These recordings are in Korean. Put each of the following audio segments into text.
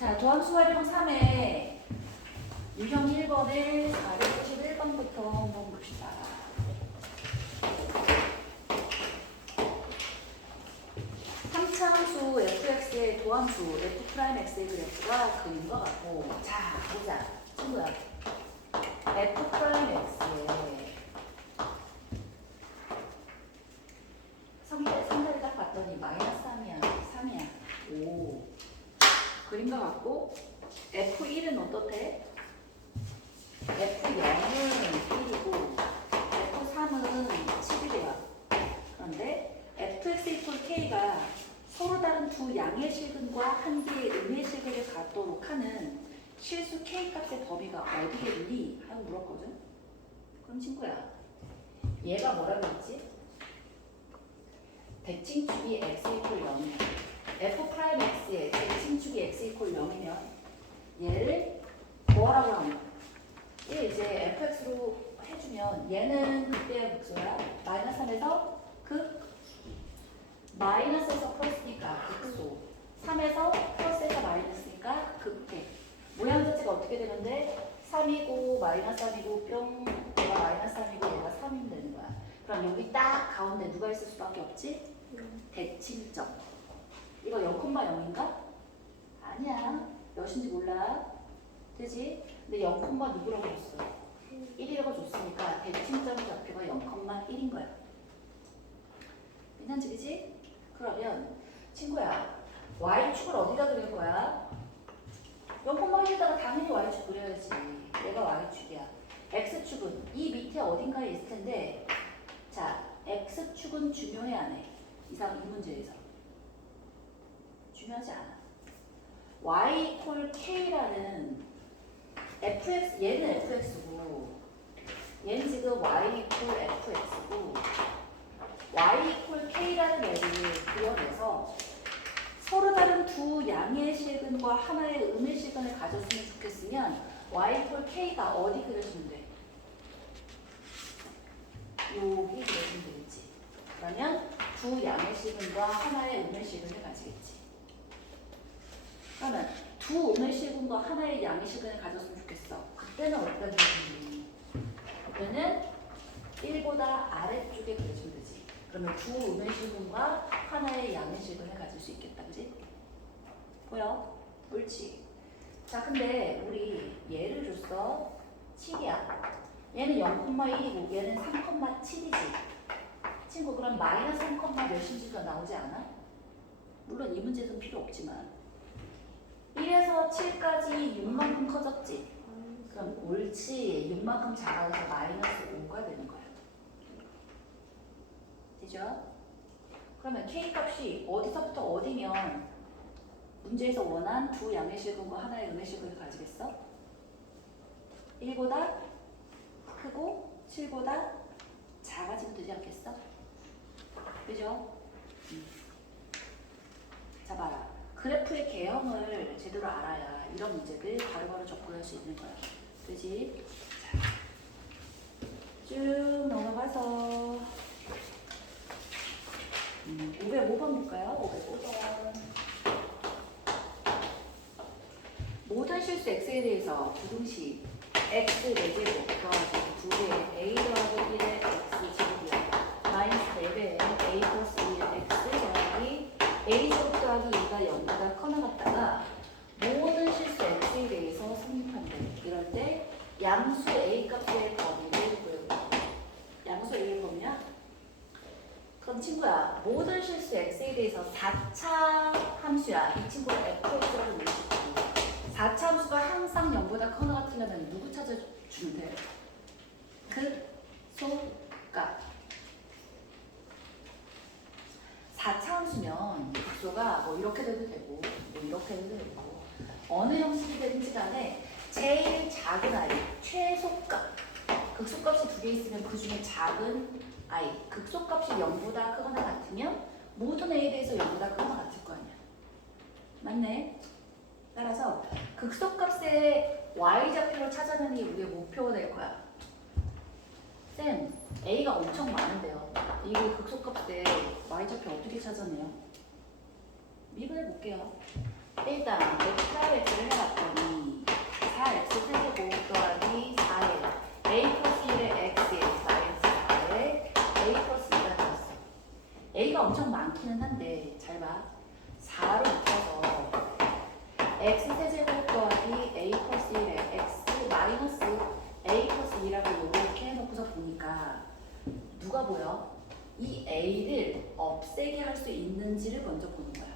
자, 도함수 활용 3에 유형 1번을 491번부터 한번 봅시다. 함수 fx의 도함수 f'x의 그래프가 그린 것 같고, 자, 보자. 친구야. f'x의 성별을 딱 봤더니 마이너스 3이야. 오. 그린 것 같고, F1은 어떻대? F0은 1이고, F3은 7이래요. 그런데 fx equal k가 서로 다른 두 양의 실근과 한 개의 음의 실근을 갖도록 하는 실수 k 값의 범위가 어디겠니? 하고 물었거든? 그럼 친구야, 얘가 뭐라고 했지? 대칭축이 x equal 0이야. f'x의 대칭축이 x equal 0이면 얘를 뭐라고 하는 거야? 얘 이제 fx로 해주면 얘는 그때의 극소야. 마이너스 3에서 극, 마이너스에서 플러스니까 극소, 3에서 플러스에서 마이너스니까 극대. 모양 자체가 어떻게 되는데 3이고 마이너스 3이고 뿅, 얘가 마이너스 3이고 얘가 3이면 되는 거야. 그럼 여기 딱 가운데 누가 있을 수밖에 없지? 대칭점. 이거 0,0인가? 아니야. 몇인지 몰라. 되지? 근데 0, 누구라고 줬어? 1이라고 줬으니까 대칭점 좌표가 0,1인 거야. 괜찮지, 그치? 그러면 친구야, y축을 어디다 그릴 거야? 0,1에다가 당연히 y축 그려야지. 얘가 y축이야. x축은 이 밑에 어딘가에 있을 텐데, 자, x축은 중요해 안 해? 이 문제에서. 중요하지 않아. y equal k라는 fx, 얘는 fx고, 얘는 지금 y equal fx고, y equal k라는 애를 그려내서 서로 다른 두 양의 실근과 하나의 음의 실근을 가졌으면 좋겠으면 y equal k가 어디 그려지면 돼? 여기 그려지면 되겠지. 그러면 두 양의 실근과 하나의 음의 실근을 가지겠지. 그러면 두 음의 실근과 하나의 양의 실근을 가졌으면 좋겠어. 그때는 어디다 그려지니? 그때는 1보다 아래쪽에 그려지면 되지. 그러면 두 음의 실근과 하나의 양의 실근을 가질 수 있겠다. 그지? 보여? 옳지. 자, 근데 우리 얘를 줬어. 7이야. 얘는 0,1이고 얘는 3,7이지. 친구, 그럼 마이너스 3, 몇인지가 나오지 않아? 물론 이 문제는 필요 없지만 1에서 7까지 6만큼 커졌지? 그럼 옳지. 6만큼 작아서 마이너스 5가 되는 거야. 되죠? 그러면 k 값이 어디서부터 어디면 문제에서 원한 두 양의 실근과 하나의 음의 실근을 가지겠어? 1보다 크고 7보다 작아지면 되지 않겠어? 그죠? 자, 봐라. 그래프의 개형을 제대로 알아야 이런 문제들 바로바로 접근할 수 있는 거야. 그지? 자, 쭉 넘어가서 505번 볼까요? 505번. 모든 실수 x에 대해서 부등식 x 4제곱 더하기 2배의 a 더하기 1의 x 제곱이야. 마이너스 4배의 a 플러스 1의 x 더하기 a 제곱 더하기 2가 0보다 커나 같다가 모든 실수 x에 대해서 성립한대. 이럴 때 양수 a 값의 범위를 구해보자. 양수 a의 범위야? 그럼 친구야, 모든 실수 x에 대해서 4차 함수야. 이 친구를 fx라고 부를 수 있고, 4차 함수가 항상 0보다 커나 같으면 누구 찾아주면 돼? 극소값. 4차 함수면 극소가 뭐 이렇게 돼도 되고 뭐 이렇게 돼도 되고 어느 형식이 되든지 간에 제일 작은 아이, 최소값, 극소값이 2개 있으면 그 중에 작은 아이, 극소값이 0보다 크거나 같으면 모든 a에 대해서 0보다 크거나 같을 거 아니야. 맞네? 따라서 극소값의 y좌표를 찾아내는 게 우리의 목표가 될 거야. 쌤, a가 엄청 많은데요. 이거 극소값의 y좌표 어떻게 찾아내요? 미분해 볼게요. 일단 x를 해봤더니 4x 세제곱 더하기 4에 a 플러스 1에 x에 마이너스 4에 a 플러스 2가 되었어. a가 엄청 많기는 한데 잘 봐. 4로 붙여서 x 세제곱 더하기 a 플러스 1에 x 마이너스 a 플러스 2라고 이렇게 해놓고서 보니까 누가 보여? 이 a를 없애게 할 수 있는지를 먼저 보는 거야.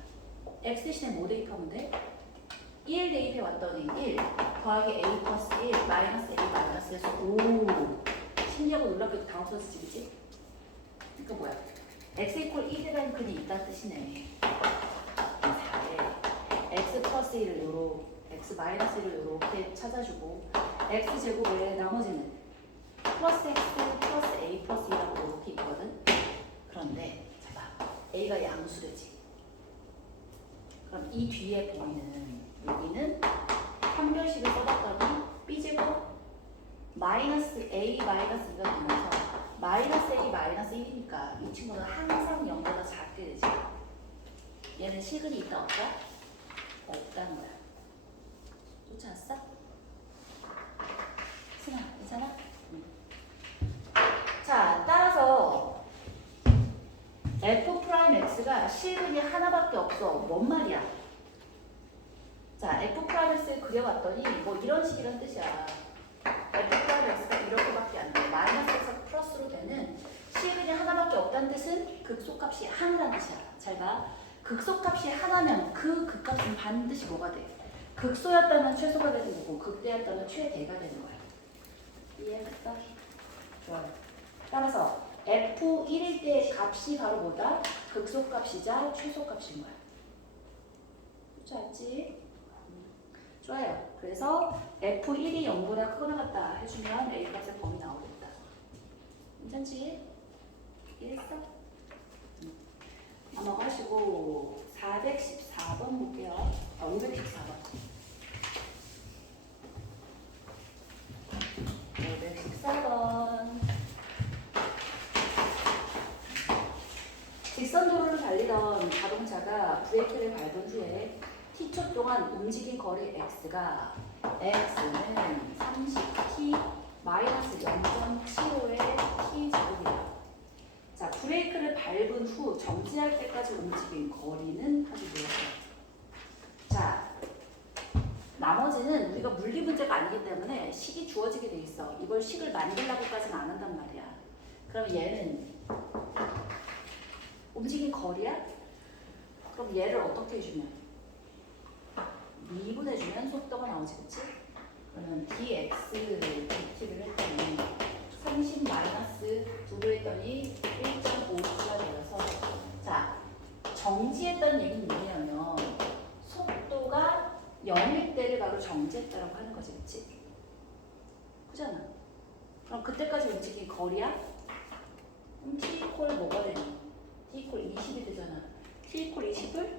x 대신에 뭐 대입하면 돼? 1 대입해 왔더니 1 더하기 a 플러스 1 마이너스 a 마이너스에서 오 신기하고 놀랍게도 다 없어지지 그치? 그러니까 뭐야? x 이퀄 1이라는 근이 있다는 뜻이네. 4에 x 플러스 1을 요로 x 마이너스 1을 요렇게 찾아주고 x 제곱에 나머지는 플러스 x 플러스 a 플러스 2라고 요렇게 있거든. 그런데 자 a가 양수되지. 그럼 이 뒤에 보이는 여기는 판별식을 써봤더니 b제곱 마이너스 a 마이너스 2가 되면서 마이너스 a 마이너스 1이니까 이 친구는 항상 0보다 작게 되지. 얘는 실근이 있다 없다? 없다는 거야. 쫓아왔어? 승아 괜찮아? 응. 자 따라서 f 프라임 x가 실근이 하나밖에 없어. 뭔 말이야? 자, f 프라임 x를 그려봤더니 뭐 이런 식이란 뜻이야. f 프라임 x가 이렇게밖에 안 돼. 마이너스에서 플러스로 되는 실근이 하나밖에 없다는 뜻은 극소값이 하나라는 뜻이야. 잘 봐. 극소값이 하나면 그 극값은 반드시 뭐가 돼? 극소였다면 최소가 되는 거고 극대였다면 최대가 되는 거야. 이해했어? 좋아요. 따라서 F1일 때 값이 바로 뭐다? 극소값이자 최소값인 거야. 좋았지? 좋아요. 그래서 F1이 0보다 크거나 같다 해주면 A 값의 범위 나오겠다. 괜찮지? 이해했어? 넘어가시고 414번 볼게요. 514번. 514번. 직선도로를 달리던 자동차가 브레이크를 밟은 후에 t초 동안 움직인 거리 x가 x는 30t 마이너스 0.75의 t 제곱이다. 자, 브레이크를 밟은 후 정지할 때까지 움직인 거리는 하기 되었어요. 자, 나머지는 우리가 물리 문제가 아니기 때문에 식이 주어지게 돼 있어. 이걸 식을 만들라고까지는 안 한단 말이야. 그럼 얘는 움직인 거리야? 그럼 얘를 어떻게 해주면? 미분해주면 속도가 나오지, 그치? 그러면 dx dt를 했더니 30 마이너스 2로 했더니 1.5t가 되어서 자, 정지했다는 얘기는 뭐냐면 속도가 0일 때를 바로 정지했다라고 하는 거지, 그치? 그잖아. 그럼 그때까지 움직인 거리야? 그럼 t 이퀄 뭐가 되니? t 이퀄 20이 되잖아. t 이퀄 20을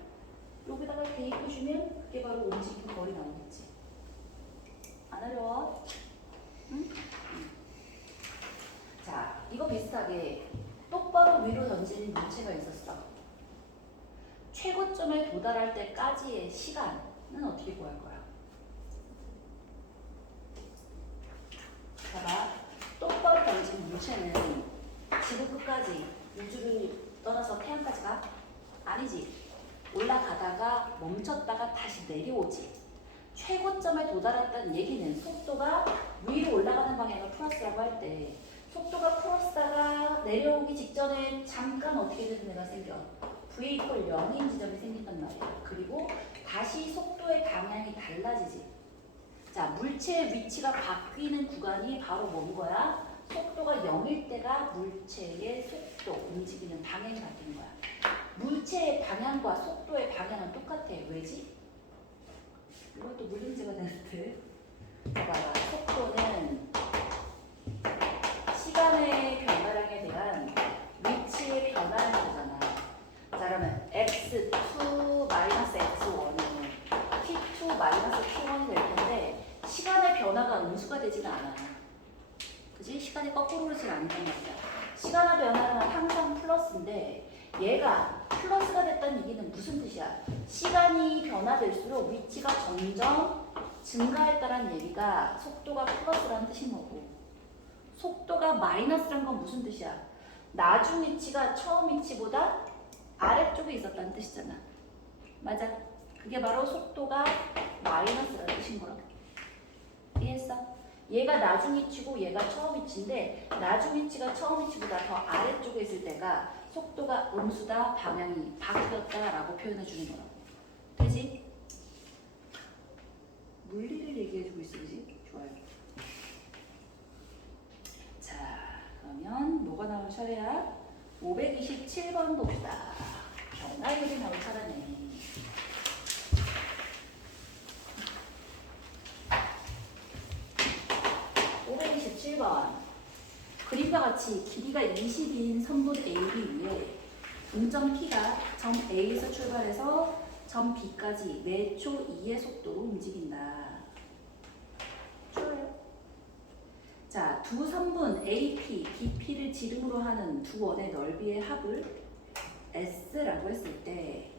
여기다가 대입해주면 그게 바로 움직인 거리 나오겠지. 안 어려워? 응? 자, 이거 비슷하게 똑바로 위로 던지는 물체가 있었어. 최고점에 도달할 때까지의 시간은 어떻게 구할 거야? 봐봐. 똑바로 던진 물체는 지구 끝까지 우주를 떠나서 태양까지 가? 아니지. 올라가다가 멈췄다가 다시 내려오지. 최고점에 도달했다는 얘기는 속도가 위로 올라가는 방향을 플러스라고 할 때 속도가 플러스다가 내려오기 직전에 잠깐 어떻게 되는 애가 생겨? v 이퀄 0인 지점이 생긴단 말이야. 그리고 다시 속도의 방향이 달라지지. 자, 물체의 위치가 바뀌는 구간이 바로 뭔 거야? 속도가 0일 때가 물체의 속도, 움직이는 방향이 바뀌는 거야. 물체의 방향과 속도의 방향은 똑같아. 왜지? 이것도 물리문제가 되는데. 봐봐라. 속도는 시간의 변화량에 대한 위치의 변화를 거잖아. 자, 그러면 x2 x1은 t2 t1이 될 텐데 시간의 변화가 음수가 되지는 않아. 그지? 시간이 거꾸로 오르진 않는단 말이야. 시간의 변화는 항상 플러스인데 얘가 플러스가 됐다는 얘기는 무슨 뜻이야? 시간이 변화될수록 위치가 점점 증가했다는 얘기가 속도가 플러스라는 뜻인 거고, 속도가 마이너스란 건 무슨 뜻이야? 나중 위치가 처음 위치보다 아래쪽에 있었다는 뜻이잖아. 맞아. 그게 바로 속도가 마이너스라는 뜻인 거라고. 이해했어? 얘가 나중 위치고 얘가 처음 위치인데 나중 위치가 처음 위치보다 더 아래쪽에 있을 때가 속도가 음수다, 방향이 바뀌었다라고 표현해 주는 거라고. 되지? 물리를 얘기해주고 있어, 그지? 좋아요. 자, 그러면 뭐가 나올 차례야? 527번 봅시다. 변화율이 나올 차례네. 그림과 같이 길이가 20인 선분 AB 위에 음점 P가 점 A에서 출발해서 점 B까지 매초 2의 속도로 움직인다. 좋아요. 자, 두 선분 AP, BP를 지름으로 하는 두 원의 넓이의 합을 S라고 했을 때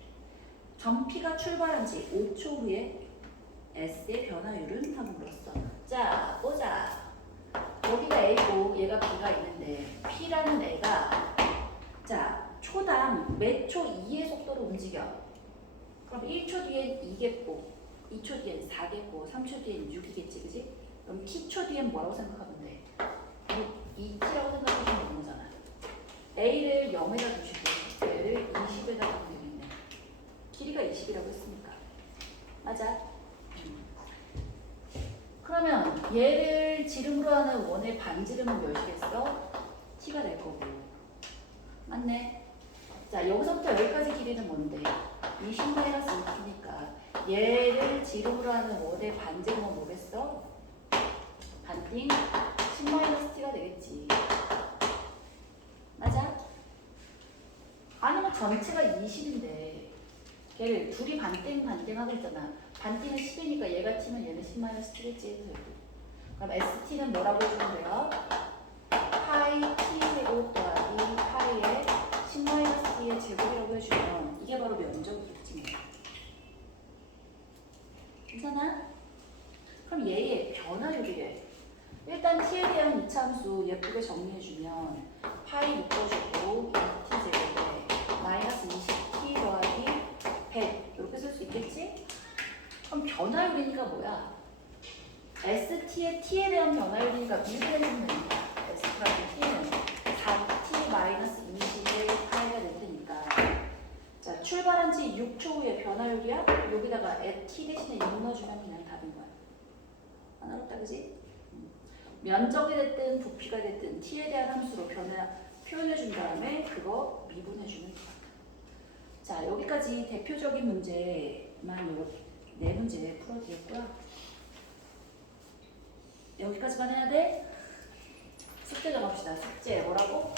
점 P가 출발한 지 5초 후에 S의 변화율은? 하고 물었어. 자, 보자. 여기가 A고 얘가 B가 있는데 P라는 애가 자 초당 매초 2의 속도로 움직여. 그럼 1초 뒤엔 2겠고 2초 뒤엔 4겠고 3초 뒤엔 6이겠지, 그지? 그럼 T초 뒤엔 뭐라고 생각하면 돼? 2T라고 생각하시면 되는 거잖아. A를 0에다 두시고 얘를 20에다 두면 되겠네. 길이가 20이라고 했으니까. 맞아? 그러면 얘를 지름으로 하는 원의 반지름은 몇이겠어? T가 될 거고. 맞네. 자, 여기서부터 여기까지 길이는 뭔데? 20-2T니까 얘를 지름으로 하는 원의 반지름은 뭐겠어? 반띵 10-T가 되겠지. 맞아? 아니면 전체가 20인데 걔를 둘이 반띵하고 있잖아. 반띵은 10이니까 얘가 T면 얘는 10-T겠지. 그럼 ST는 뭐라고 해주면 돼요? 파이 T제곱 더하기 파이의 10-T의 제곱이라고 해주면 이게 바로 면적이겠지. 괜찮아? 그럼 얘의 변화율이래. 일단 T에 대한 이차함수 예쁘게 정리해주면 파이 묶어주고 2T제곱에 마이너스 20T 더하기 100 이렇게 쓸 수 있겠지? 그럼 변화율이니까 뭐야? ST의 T에 대한 변화율이니까 미분해주면 됩니다. ST라는 T는 4T 마이너스 20의 파이가 될 테니까. 자, 출발한 지 6초 후에 변화율이야? 여기다가 T 대신에 6 넣어주면 그냥 답인 거야. 안 어렵다, 그지? 면적이 됐든 부피가 됐든 T에 대한 함수로 표현해준 다음에 그거 미분해주면 돼. 자, 여기까지 대표적인 문제만 네 문제 풀어드렸고요. 여기까지만 해야 돼? 숙제 정합시다. 숙제 뭐라고?